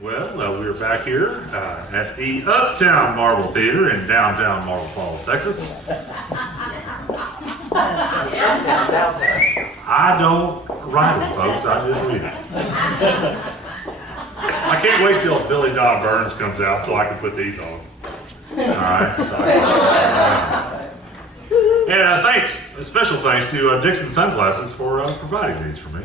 Well, we're back here at the Uptown Marble Theater in downtown Marble Falls, Texas. I don't write them, folks. I just read it. I can't wait till Billy Don Burns comes out so I can put these on. All right. And thanks, a special thanks to Dixon Sunglasses for providing these for me.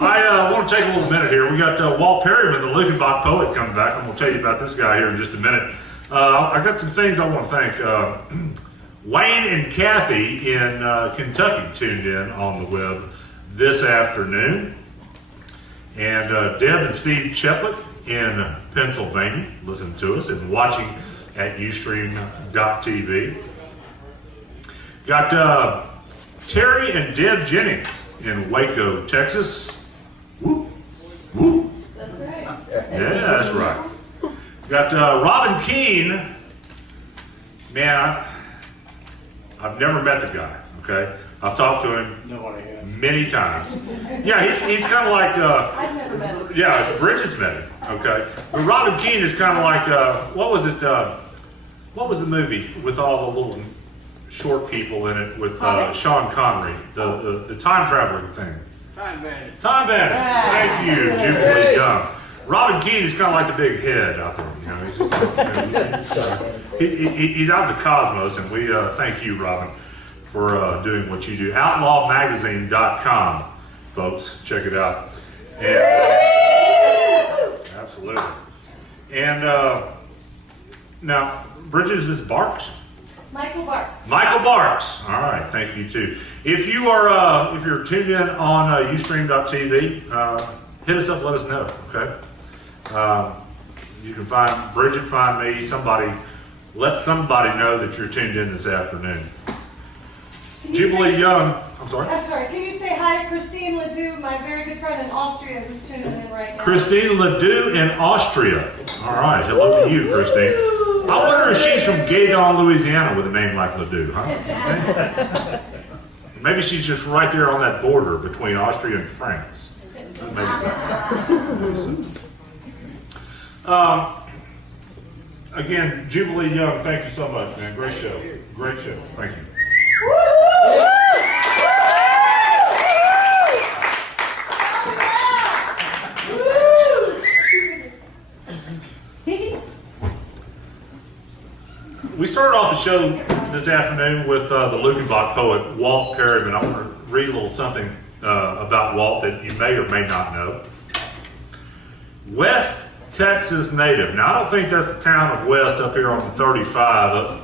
I want to take a little minute here. We got Walt Perryman, the Luckenbach poet, coming back. I'm going to tell you about this guy here in just a minute. I got some things I want to thank. Wayne and Kathy in Kentucky tuned in on the web this afternoon. And Deb and Steve Cheplett in Pennsylvania listening to us and watching at Ustream.tv. Got Terry and Deb Jennings in Waco, Texas. Whoop, whoop. That's right. Yeah, that's right. Got Robin Keene. Man, I've never met the guy, okay? I've talked to him many times. Yeah, he's kind of like... I've never met him. Yeah, Bridget's met him, okay? But Robin Keene is kind of like, what was it, what was the movie with all the little short people in it with Sean Connery, the time traveling thing? Time Bandit. Time Bandit. Thank you, Jubal Lee Young. Robin Keene is kind of like the big head out there. You know, he's just, he's out of the cosmos, and we thank you, Robin, for doing what you do. OutlawMagazine.com, folks, check it out. And, absolutely. And now, Bridget, is this Barks? Michael Barks. Michael Barks. All right, thank you too. If you are, if you're tuned in on Ustream.tv, hit us up, let us know. Okay. You can find Bridget, find me, somebody. Let somebody know that you're tuned in this afternoon. Jubal Lee Young. I'm sorry. Can you say hi to Christine Ledoux, my very good friend in Austria, who's tuning in right now? Christine Ledoux in Austria. All right. Hello to you, Christine. I wonder if she's from Gaydon, Louisiana with a name like Ledoux, huh? Maybe she's just right there on that border between Austria and France. Maybe so. Again, Jubal Lee Young, thank you so much, man. Great show. Great show. Thank you. We started off the show this afternoon with the Luckenbach poet, Walt Perryman. I want to read a little something about Walt that you may or may not know. West Texas native. Now, I don't think that's the town of West up here on 35.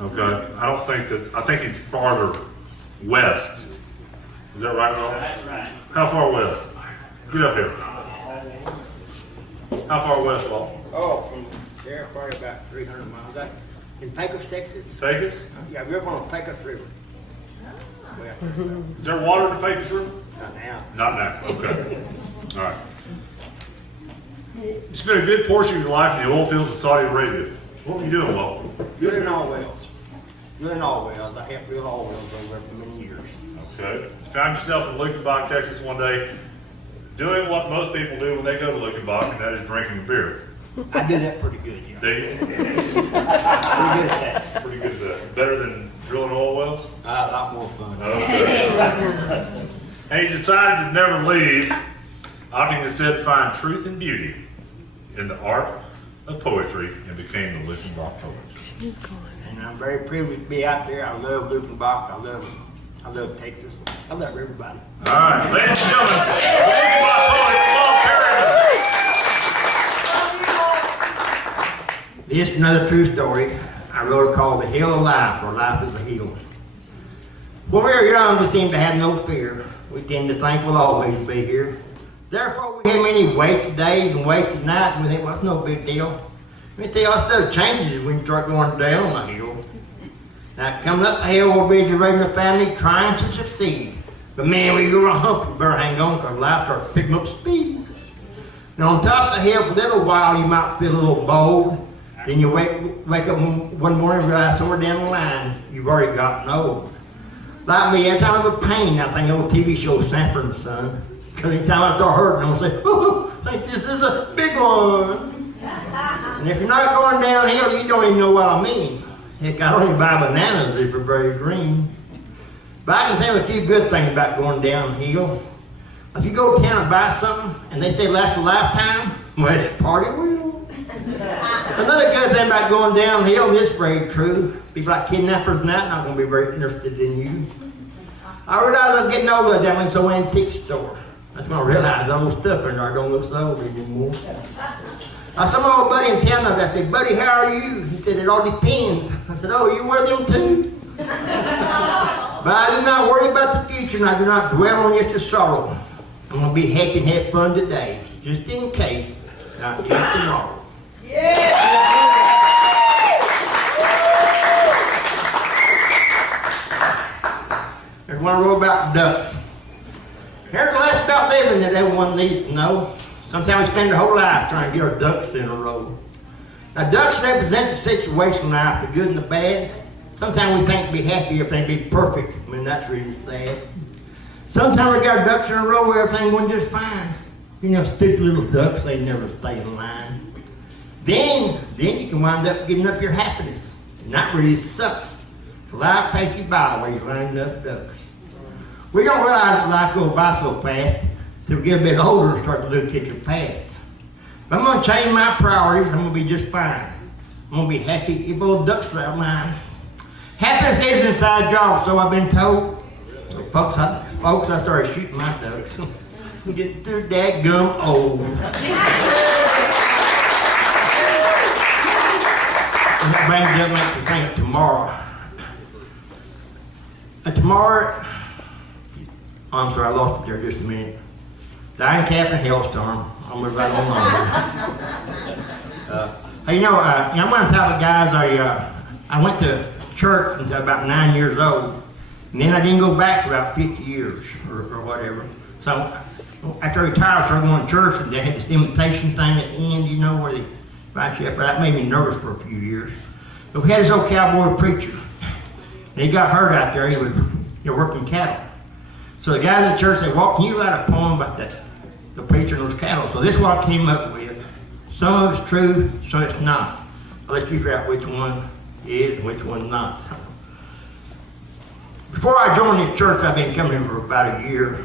Okay, I don't think that's, I think he's farther west. Is that right, Walt? That's right. How far west? Get up here. How far west, Walt? Oh, from there, probably about 300 miles. That in Pecos, Texas? Pecos? Yeah, we're on the Pecos River. Well, Is there water in the Pecos River? not now. Not now. Okay. All right. You spent a good portion of your life in the oil fields of Saudi Arabia. What were you doing, Walt? Drilling all wells. Drilling all wells. I have drilled all wells over for many years. Okay. You found yourself in Luckenbach, Texas one day, doing what most people do when they go to Luckenbach, and that is drinking beer. I do that pretty good, yeah. Do you? Pretty good at that. Pretty good at that. Better than drilling oil wells? A lot more fun. Okay. And he decided to never leave, opting instead to find truth and beauty in the art of poetry and became the Luckenbach poet. And I'm very privileged to be out there. I love Luckenbach. I love Texas. I love everybody. All right, ladies and gentlemen, the Luckenbach poet, Walt Perryman. This is another true story. I wrote it called The Hill of Life, or Life is a Hill. When we were young, we seemed to have no fear. We tend to think we'll always be here. Therefore, we had many wasted days and wasted nights, and we think, well, it's no big deal. Let me tell you, all stuff changes when you start going down the hill. Now, coming up the hill, we're busy raising a family, trying to succeed. But man, when you're a hump, you better hang on, because life starts picking up speed. Now, on top of the hill, for a little while, you might feel a little bold. Then you wake up one morning and realize somewhere down the line, you've already gotten old. Like me, every time I have a pain, I think of the old TV show, Sanford and Son. Because anytime I start hurting, I'm going to say, think this is a big one. And if you're not going downhill, you don't even know what I mean. Heck, I don't even buy bananas if they're very green. But I can tell you a few good things about going downhill. If you go to town and buy something, and they say it lasts a lifetime, well, it's party will. Another good thing about going downhill, this is very true. People like kidnappers and that not going to be very interested in you. I realized I was getting older that went to an antique store. That's when I realized all the stuff in there don't look so old anymore. I saw my old buddy in town, I said, "Buddy, how are you?" He said, "It all depends." I said, "Oh, you wear them too?" But I do not worry about the future, and I do not dwell on yesterday's sorrow. I'm going to be happy and have fun today, just in case, not just tomorrow. There's one rule about ducks. Here's the last about living that everyone needs to know. Sometimes we spend our whole life trying to get our ducks in a row. Now, ducks represent the situation in life, the good and the bad. Sometimes we think to be happy, everything be perfect. I mean, that's really sad. Sometimes we got our ducks in a row, everything went just fine. You know, stupid little ducks, they never stay in line. Then you can wind up giving up your happiness. And that really sucks. So life takes you by while you're lining up ducks. We don't realize that life goes by so fast till we get a bit older and start to look at your past. If I'm going to change my priorities, I'm going to be just fine. I'm going to be happy if old ducks are mine. Happiness is an inside job, so I've been told. So folks, I started shooting my ducks. I'm getting too dadgum old. And that brings up me to think of tomorrow. Tomorrow, I'm sorry, I lost it there just a minute. Dying calf and hailstorm. I'm going to right on. Hey, I'm one of the type of guys, I went to church until about 9 years old. And then I didn't go back for about 50 years or whatever. So after I retired, I started going to church, and they had this invitation thing at the end, you know, where they invite you up. That made me nervous for a few years. But we had this old cowboy preacher. And he got hurt out there. He was working cattle. So the guys at the church said, "Walt, can you write a poem about the preacher and those cattle?" So this is what I came up with. Some of it's true, some it's not. I'll let you figure out which one is and which one's not. Before I joined this church, I've been coming here for about a year.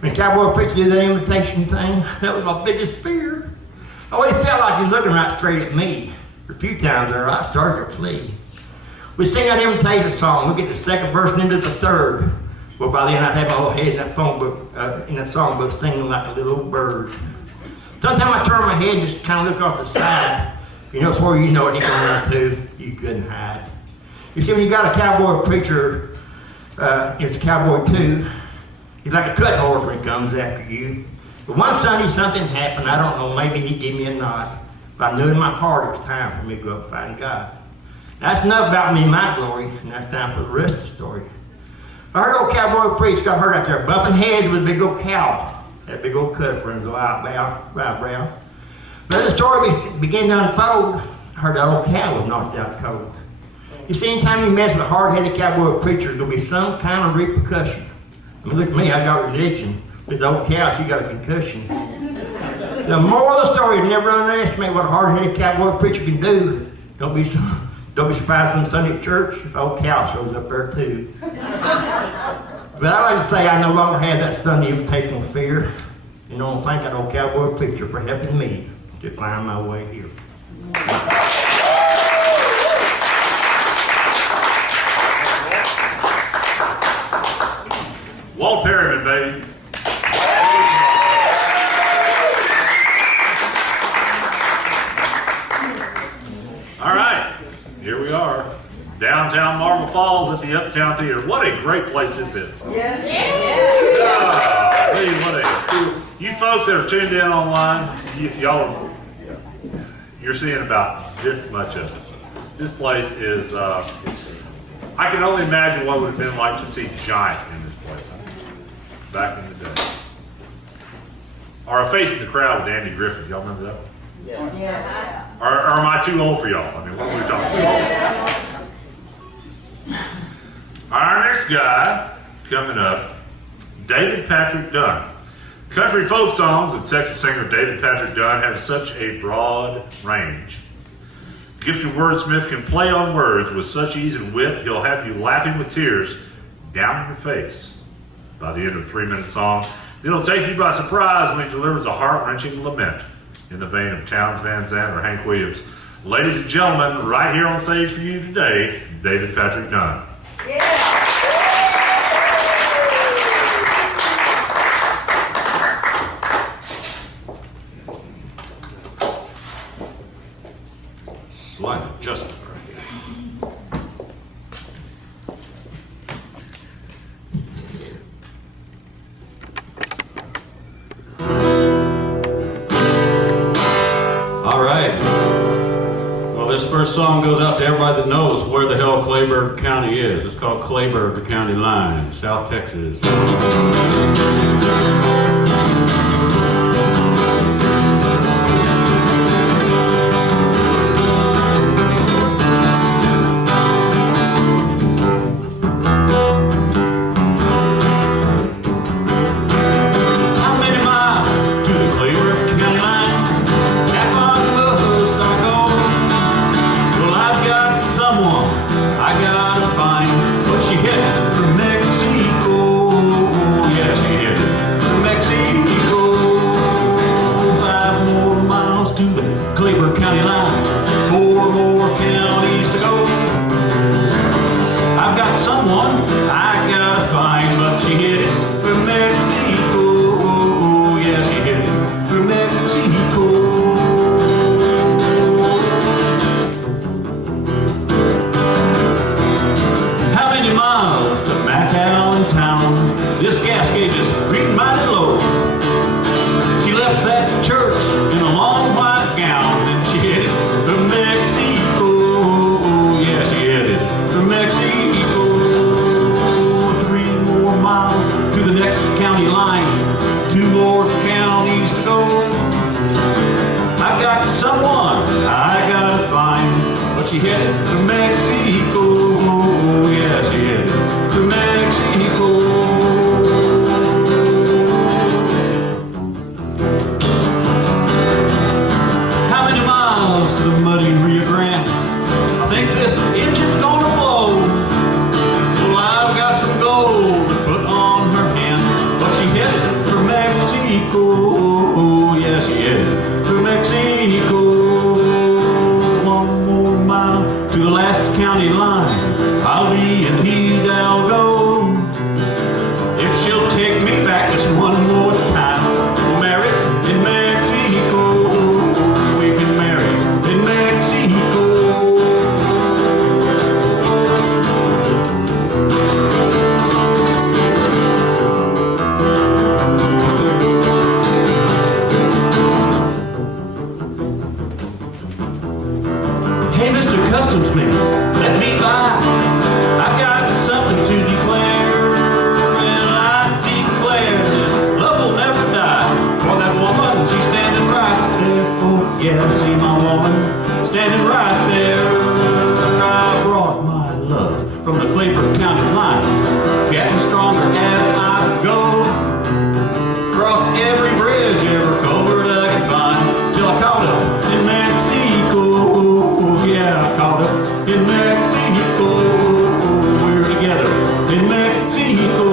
When cowboy preacher did that invitation thing, that was my biggest fear. I always felt like he was looking right straight at me. A few times there, I started to flee. We sing that invitation song. We get the second verse and into the third. Well, by then I'd have my whole head in that phone book, in that songbook, singing like a little bird. Sometimes I turn my head and just kind of look off the side. You know, before you know it, he can run too. You couldn't hide. You see, when you got a cowboy preacher, it's a cowboy too. He's like a cut horse when he comes after you. But one Sunday something happened. I don't know. Maybe he gave me a nod. But I knew in my heart it was time for me to go up and find God. That's enough about me and my glory, and that's time for the rest of the story. I heard old cowboy preach, got hurt out there, bumping heads with a big old cow. That big old cut for his eyebrow. But as the story began to unfold, I heard that old cow was knocked out cold. You see, anytime you mess with a hard-headed cowboy preacher, there'll be some kind of repercussion. I mean, look at me, I got religion. With the old cow, she got a concussion. The moral of the story is never underestimate what a hard-headed cowboy preacher can do. Don't be surprised on Sunday at church if old cow shows up there too. But I like to say I no longer have that Sunday invitational fear. You know, I thank that old cowboy preacher for helping me to find my way here. Walt Perryman, baby. All right, here we are. Downtown Marble Falls at the Uptown Theater. What a great place this is. Yes. You folks that are tuned in online, you're seeing about this much of it. This place is, I can only imagine what it would have been like to see Giant in this place back in the day. Or Facing the Crowd with Andy Griffith. Y'all remember that one? Yeah. Or am I too old for y'all? I mean, what are we talking about? Our next guy coming up, David Patrick Dunn. Country folk songs of Texas singer David Patrick Dunn have such a broad range. Gifted wordsmith can play on words with such ease and wit, he'll have you laughing with tears down your face by the end of the 3-minute song. It'll take you by surprise when he delivers a heart-wrenching lament in the vein of Townes Van Zandt or Hank Williams. Ladies and gentlemen, right here on stage for you today, David Patrick Dunn. Yeah. Slight adjustment right here. All right. Well, this first song goes out to everybody that knows where the hell Clayburgh County is. It's called Clayburgh, the county line, South Texas. She headed to Mexico, yeah, she headed to Mexico. How many miles to the muddy Rio Grande? I think this engine's gonna blow. Well, I've got some gold to put on her hand, but she headed for Mexico, yeah, she headed to Mexico. To the last county line, I'll be in Hidalgo. If she'll take me back just one more time, we'll marry in Mexico. We can marry in Mexico. Hey, Mr. Customs Man, let me by. I've got something to declare, and I declare this love will never die. For that woman, she's standing right there. Oh, yeah, see my woman standing right there. I brought my love from the Clayburgh County line, getting stronger as I go. Crossed every bridge, every culvert I could find, till I caught up in Mexico. Yeah, I caught up in Mexico. We're together in Mexico.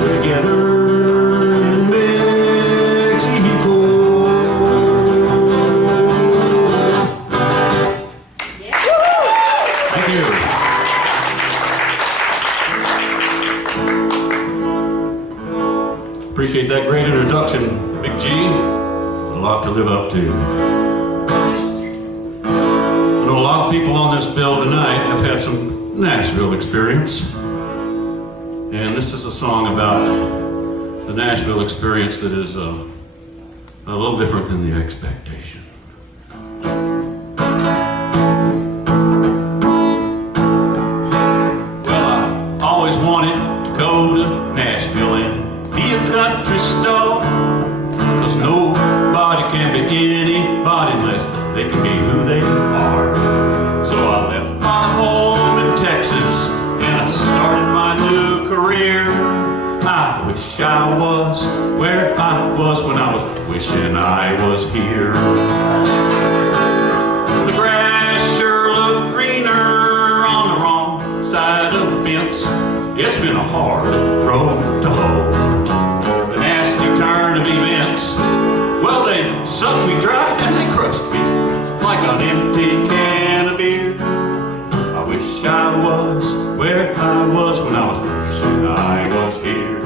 We're together in Mexico. Yeah. Thank you. Appreciate that great introduction, Big G. A lot to live up to. I know a lot of people on this bill tonight have had some Nashville experience. And this is a song about the Nashville experience that is a little different than the expectation. Well, I always wanted to go to Nashville and be a country star, 'cause nobody can be anybody unless they can be who they are. So I left my home in Texas and I started my new career. I wish I was was where I was when I was wishing I was here. The grass sure looked greener on the wrong side of the fence. It's been a hard road to hoe. The nasty turn of events, well, they sucked me dry and they crushed me like an empty can of beer. I wish I was where I was when I was wishing I was here.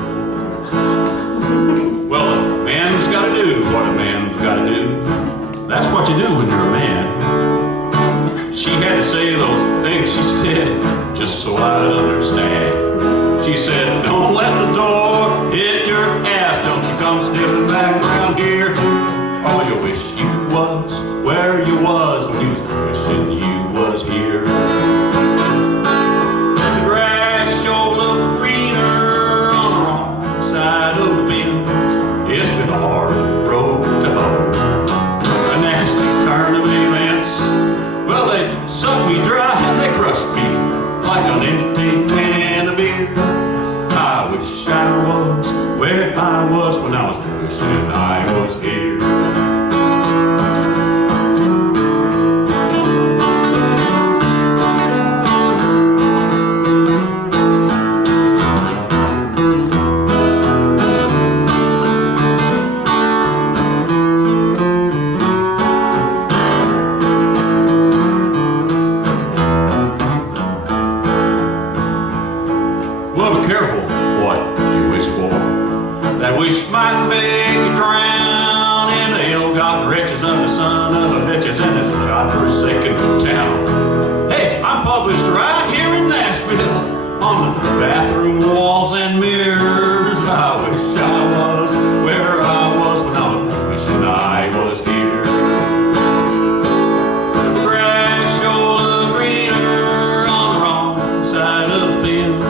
Well, a man's gotta do what a man's gotta do. That's what you do when you're a man. She had to say those things she said just so I'd understand. She said, don't let the door hit your ass. Don't you come sniffing back around here. Oh, you wish you was where you was when you was wishing you was here. The grass sure looked greener on the wrong side of the fence. It's been a hard road to hoe. A nasty turn of events. Well, they sucked me dry and they crushed me like an empty can of beer. I wish I was where I was when I was wishing I was here. Well, be careful what you wish for. That wish might make you drown in the ill-gotten riches under the sun of the bitches in this godforsaken town. Hey, I'm published right here in Nashville on the bathroom walls and mirrors. I wish I was where I was when I was wishing I was here. The grass sure looked greener on the wrong side of the fence.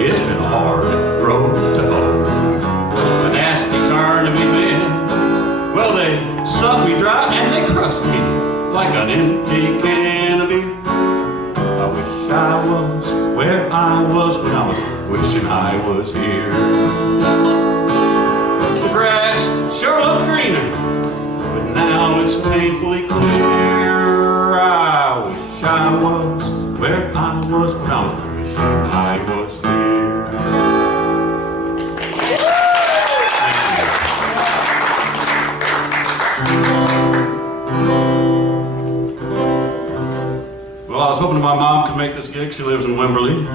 It's been a hard road to hoe. A nasty turn of events. Well, they sucked me dry and they crushed me like an empty can of beer. I wish I was where I was when I was wishing I was here. The grass sure looked greener, but now it's painfully clear. I wish I was where I was when I was wishing I was here. Well, I was hoping my mom could make this gig. She lives in Wimberley.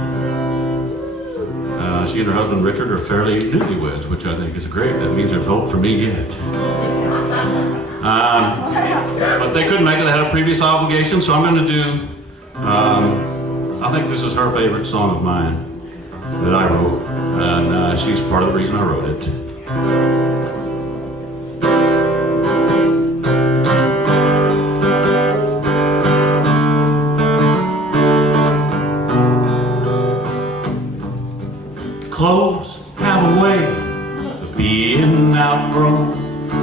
She and her husband Richard are fairly newlyweds, which I think is great. That means there's hope for me yet. But they couldn't make it. They had a previous obligation, so I'm going to do, I think this is her favorite song of mine that I wrote. And she's part of the reason I wrote it. Clothes have a way of being outgrown.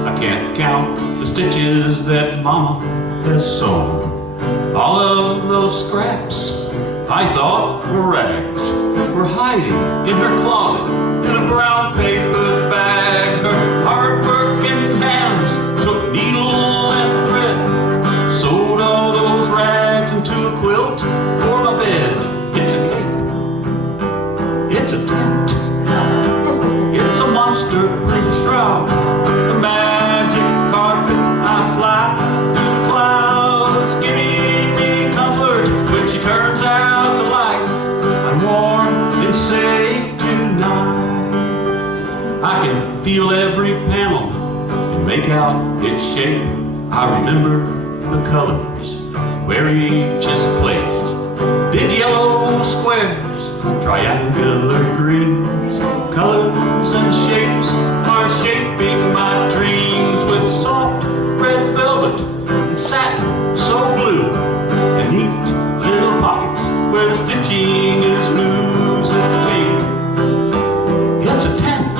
I can't count the stitches that Mama has sewn. All of those scraps I thought were rags were hiding in her closet in a brown paper bag. Her hard-working hands took needle and thread, sewed all those rags into a quilt for my bed. It's a cape. It's a tent. It's a monster-proof shroud. A magic carpet. I fly through the clouds, giving me comfort. When she turns out the lights, I'm warm and safe tonight. I can feel every panel and make out its shape. I remember the colors where each is placed. Big yellow squares, triangular greens, colors and shapes are shaping my dreams with soft red velvet and satin so blue, and neat little pockets where the stitching is loose. It's pink. It's a tent.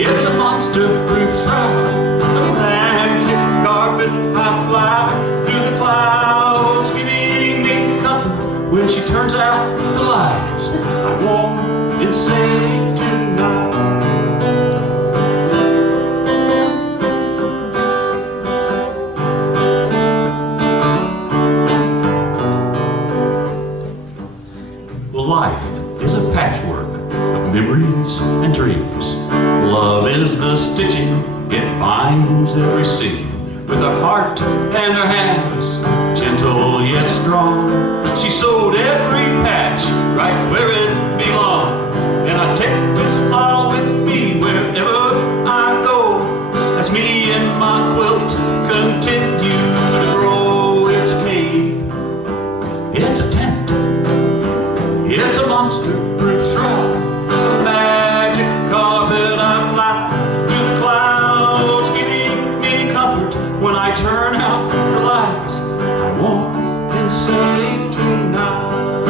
It's a monster-proof shroud. A magic carpet. I fly through the clouds, giving me comfort. When she turns out the lights, I'm warm and safe tonight. roams every scene. With her heart and her hands, gentle yet strong, she sewed every patch right where it belongs. And I take this all with me wherever I go, as me and my quilt continue to grow. It's me, it's a tent, it's a monster-proof shroud, a magic carpet I fly through the clouds, giving me comfort when I turn out the lights. I won't and safe tonight,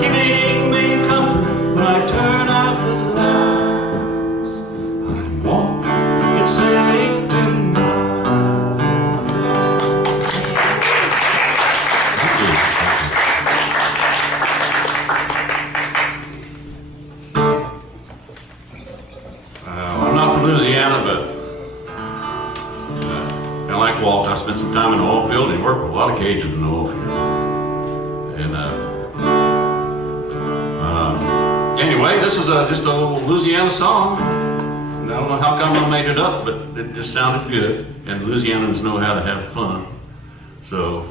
giving me comfort when I turn out the lights. I'm warm and safe tonight. I'm not from Louisiana, but kind of like Walt, I spent some time in the oil field and he worked with a lot of Cajuns in the oil field. And anyway, this is just a little Louisiana song. And I don't know how come I made it up, but it just sounded good. And Louisianans know how to have fun. So.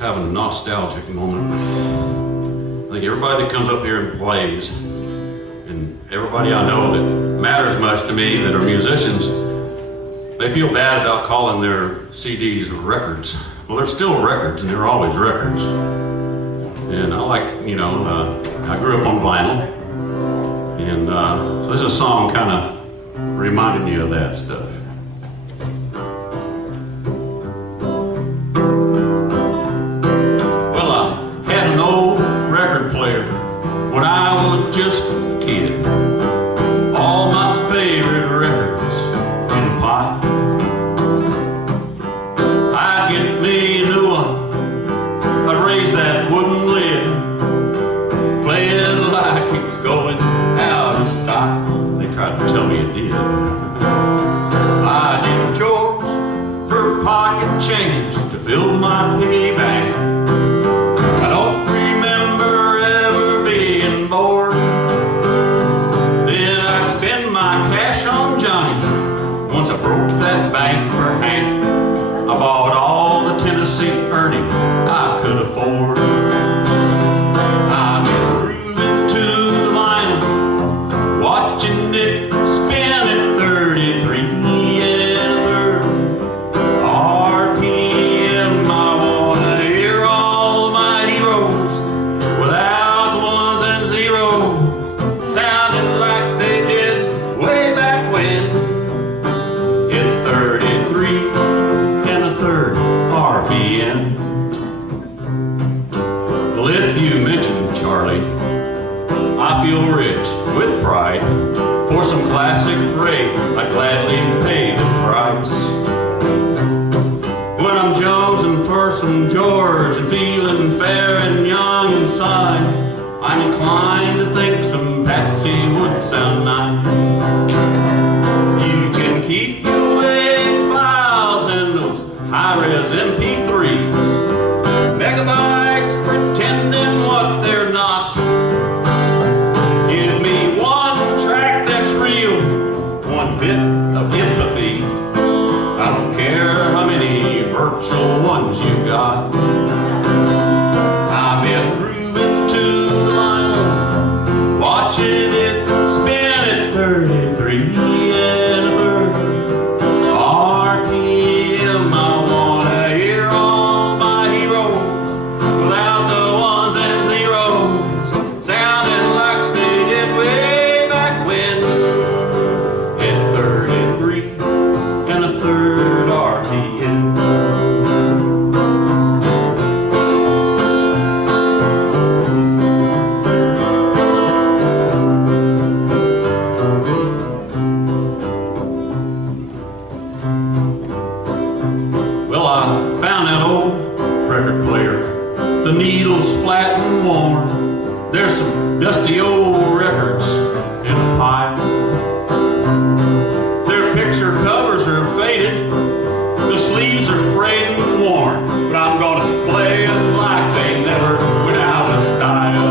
Having a nostalgic moment. I think everybody that comes up here and plays, and everybody I know that matters much to me that are musicians, they feel bad about calling their CDs records. Well, they're still records, and they're always records. And I like, I grew up on vinyl, and so this is a song kind of reminded me of that stuff. When I was just a kid, all my favorite records in a pile. I'd get me a new one feel rich with pride. For some classic rape, I'd gladly pay the price. When I'm Jones and First and George and feeling fair and young inside, I'm inclined to think some Patsy would sound nice. You can keep your WAV files and those high-res MP3s, megabytes pretending what they're not. Give me one track that's real, one bit of empathy. I don't care how many virtual ones you got. I miss grooving to the vinyl, watching it spin at 33 and a third RPM. I wanna hear all my heroes without the ones and zeros, sounding like they did way back when. At 33 and a third RPM. Well, I found that old record player. The needle's flat and worn. There's some dusty old records in a pile. Their picture covers are faded. The sleeves are frayed and worn. But I'm gonna play it like they never went out of style.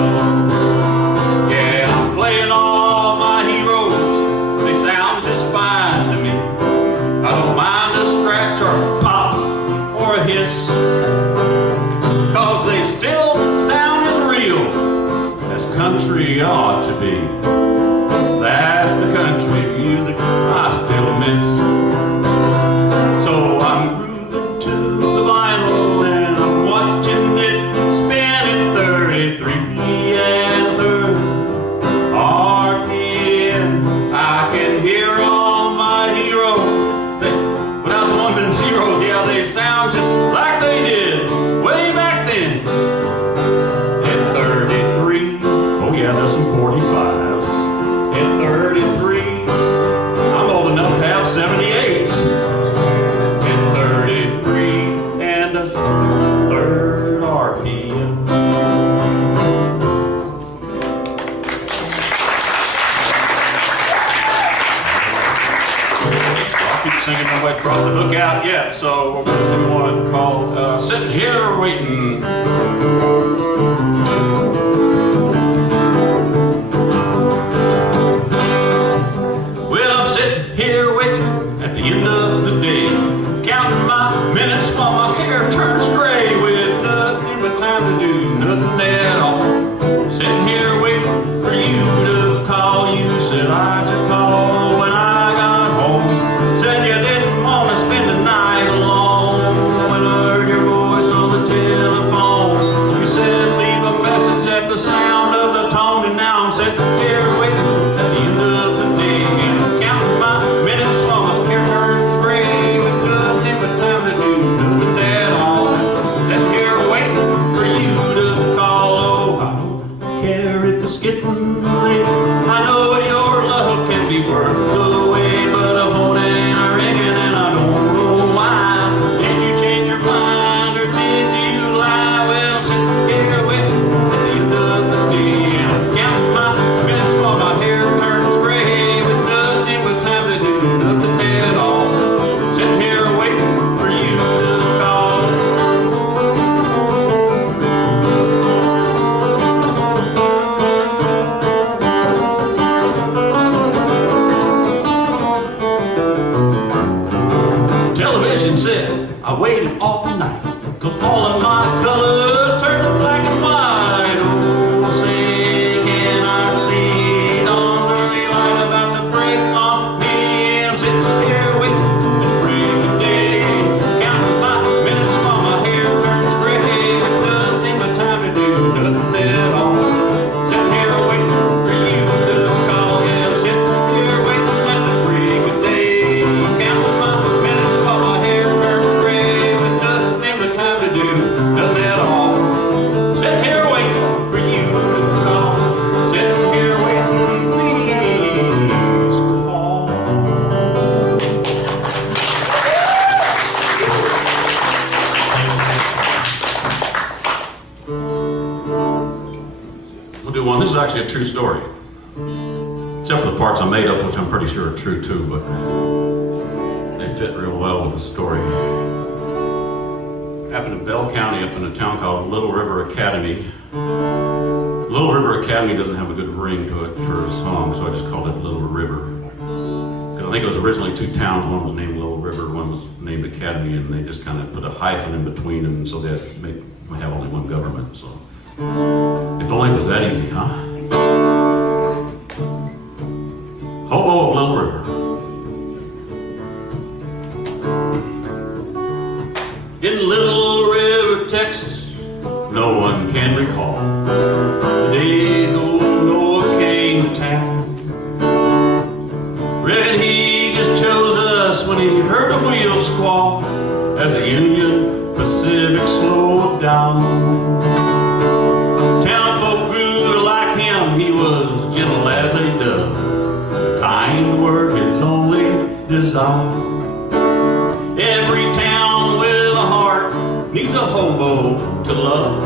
Yeah, I'm playing all my heroes. They sound just fine to me. I don't mind a scratch or a pop or a hiss, 'cause they still sound as real as country ought to be. That's the country music I still miss. So I'm grooving to the vinyl and I'm watching it spin at 33 and a third RPM. I can hear all my heroes. Without the ones and zeros, yeah, they sound just like they did way back then. At 33, oh yeah, there's some 45s. At 33, I'm old enough to have 78s. At 33 and a third RPM. I'll keep singing, nobody brought the hook out yet, so we're going to do one called Sitting Here Waiting. Well, I'm sitting here waiting at the end of the day, counting my minutes while my hair turns gray, with nothing but time to do nothing at all. Sitting here waiting for you to call. You said I should call when I got home. Said you didn't want to spend the night alone. When I heard your voice on the telephone, you said leave a message at the sound of the tone. And now I'm sitting here waiting at the end of the day, and I'm counting my minutes while my hair turns gray, with nothing but time to do nothing at all. Sitting here waiting for you to call. Oh, do one. This is actually a true story. Except for the parts I made up, which I'm pretty sure are true too, but they fit real well with the story. Happened in Bell County up in a town called Little River Academy. Little River Academy doesn't have a good ring to it for a song, so I just called it Little River. Because I think it was originally two towns. One was named Little River, one was named Academy, and they just kind of put a hyphen in between, and so they have only one government. So if only it was that easy, huh? Hobo of Little River. In Little River, Texas, no one can recall the day old Noah came to town. Reckon he just chose us when he heard the wheels squawk as the Union Pacific slowed down. Town folk grew to like him. He was gentle as a dove, kind word his only desire. Every town with a heart needs a hobo to love.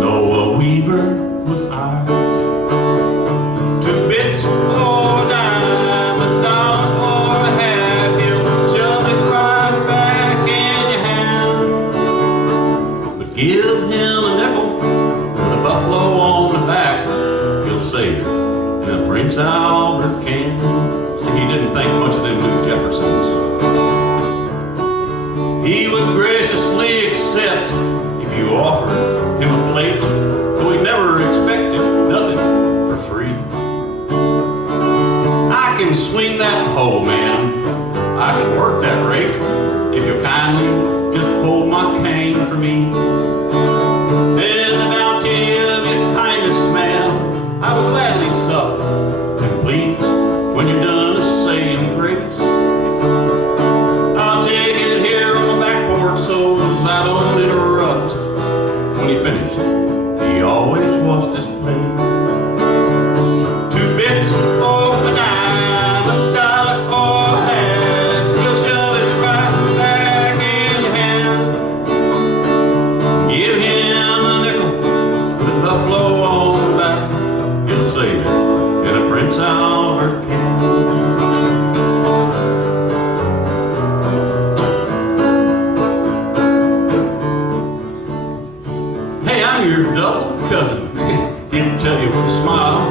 Noah Weaver was ours. 2 bits or a dime, a dollar or a half, he'll shove it right back in your hand. But give him a nickel with a buffalo on the back, he'll save it in a Prince Albert can. See, he didn't think much of them New Jeffersons. He would graciously accept if you offered him a plate, though he never expected nothing for free. I can swing that hoe, man. I can work that rake if you'll kindly just hold my cane for me. Then the bounty of your kindness, ma'am, I would gladly sup. And please, when you're done saying grace, I'll take it here on the back porch so I don't interrupt. When he finished, he always washed his plate. 2 bits or a dime, a dollar or a half, he'll shove it right back in your hand. Give him a nickel with a buffalo on the back, he'll save it in a Prince Albert can. Hey, I'm your double cousin. He'll tell you with a smile,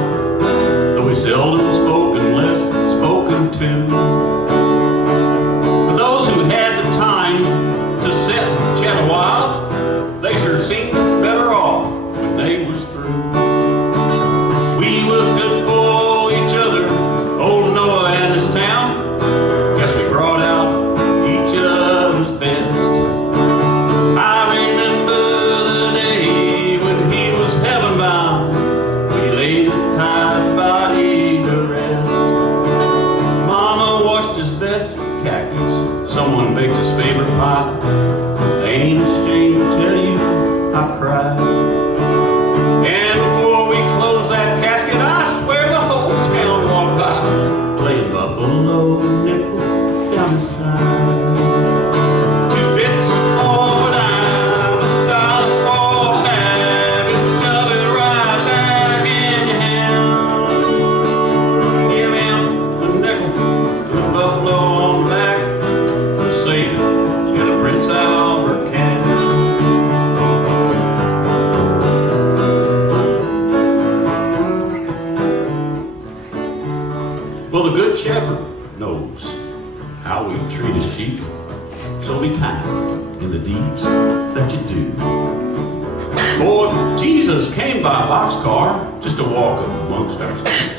though we seldom spoke unless spoken to. But those who had the time to sit and chat a while, they sure seemed better off when they was through. We was good for each other, old Noah and his town. Guess we brought out each other's best. I remember the day when he was heaven bound. We laid his tired body to rest. Mama washed his best khakis. Someone baked his favorite pie. I ain't ashamed to tell you I cried. And before we closed that casket, I swear the whole town walked by, playing buffalo nickels down the side. 2 bits or a dime, a dollar or a half, you shove it right back in your hand. Give him a nickel with a buffalo on the back, and save it in a Prince Albert can. Well, the Good Shepherd knows how we treat his sheep, so be kind in the deeds that you do. For if Jesus came by boxcar just to walk amongst our streets,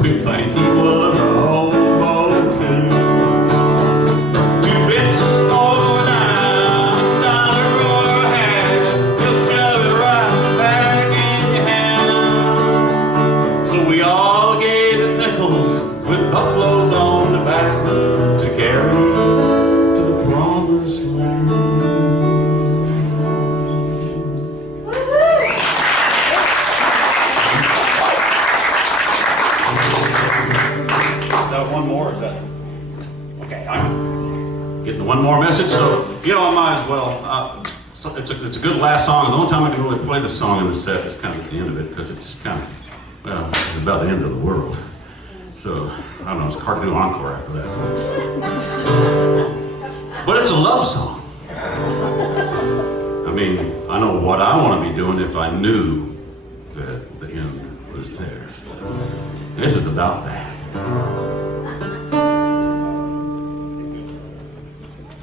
we'd think he was a hobo too. 2 bits or a dime, a dollar or a half, he'll shove it right back in your hand. So we all gave him nickels with buffaloes on the back to carry to the promised land. Is that one more? Is that okay? I'm getting one more message, so I might as well it's a good last song. The only time I can really play the song in the set is kind of at the end of it, because it's kind of, well, it's about the end of the world. So, I don't know, it's hard to do encore after that. But it's a love song. I mean, I know what I want to be doing if I knew that the end was there. This is about that.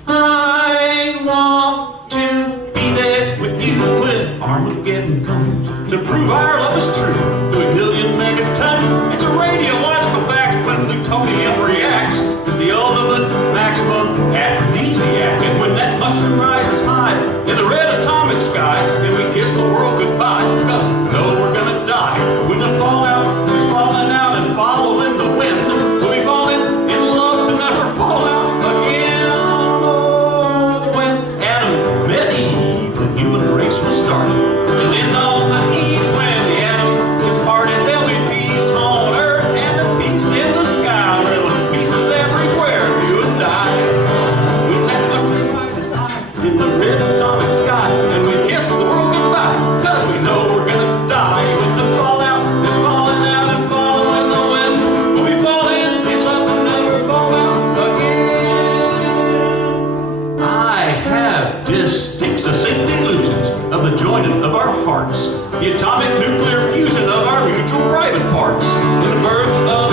I want to be there with you when Armageddon comes, to prove our love is true through 1,000,000 megatons. It's a radiological fact when plutonium reacts. It's the ultimate maximum aphrodisiac. And when that mushroom rises high in the red atomic sky, and we kiss the world goodbye, because we know we're gonna die. When the fallout is falling out and following the wind, we'll be falling in love to never fall out again. Oh, when Adam met Eve, the human race was started. And then on the eve when the atom is parted, there'll be peace on earth and a peace in the sky. Little pieces everywhere, you and I. When that mushroom rises high in the red atomic sky, and we kiss the world goodbye, cause we know we're gonna die. When the fallout is falling out and following the wind, we'll be falling in love and never fall out again. I have distinct, succinct delusions of the joining of our hearts, the atomic nuclear fusion of our mutual private parts, the birth of